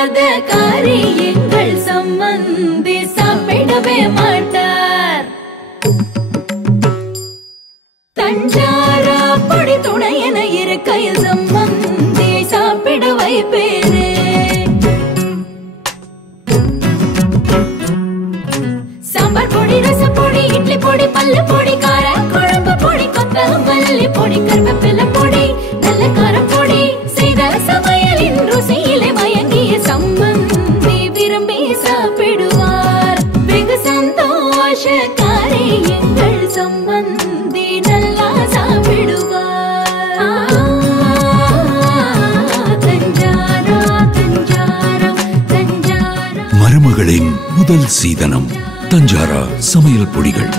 பிடிக்காத காரியங்கள் சம்பந்தி சாப்பிடவே மாட்டார். தஞ்சாரா பொடி துணை என இருக்கையில் சம்பந்தியை சாப்பிட வைப்பேனே. சாம்பார் பொடி, ரசப்பொடி, இட்லி பொடி, பல்லு பொடி, கார குழம்பு பொடி, கொத்தமல்லி பொடி, கருவேப்பிலை பொடி, நல்ல காரம் பொடி, செய்த சமையலின் ருசியிலே மயங்கிய சம்பந்தி விரும்பி சாப்பிடுவார். வெகு சந்தோஷ காரியங்கள் சம்பந்தி நல்லா சாப்பிடுவார். தஞ்சாரா தஞ்சாரா தஞ்சாரா. மருமகளின் முதல் சீதனம் தஞ்சாரா சமையல் பொடிகள்.